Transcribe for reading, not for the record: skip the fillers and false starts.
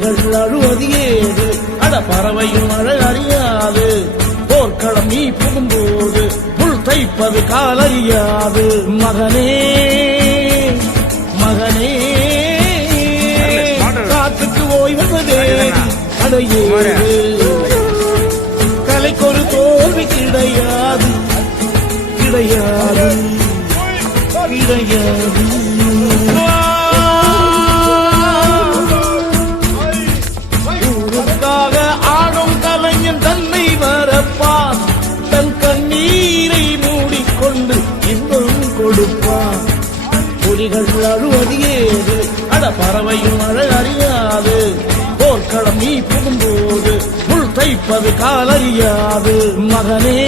புலிகள் அழுவது ஏது அட பறவையும் அழ அறியாது போர்க்களம் நீ புகும்போது புல் தைப்பது காலறியாது மகனே மகனே காற்றுக்கு ஓய்வதே அடையேது கலைக்கொரு தோல்வி கிடையாது கிடையாது கிடையாது ஊருக்காக ஆடும் கலைஞன் தன்னை வரப்பான் தன் கண்ணீரை மூடிக்கொண்டு இன்பம் கொடுப்பான் புலிகள் அழுவது ஏது அட பறவையும் அழ அறியாது போர்க்களம் நீ புகும்போது புல் தைப்பது காலறியாது மகனே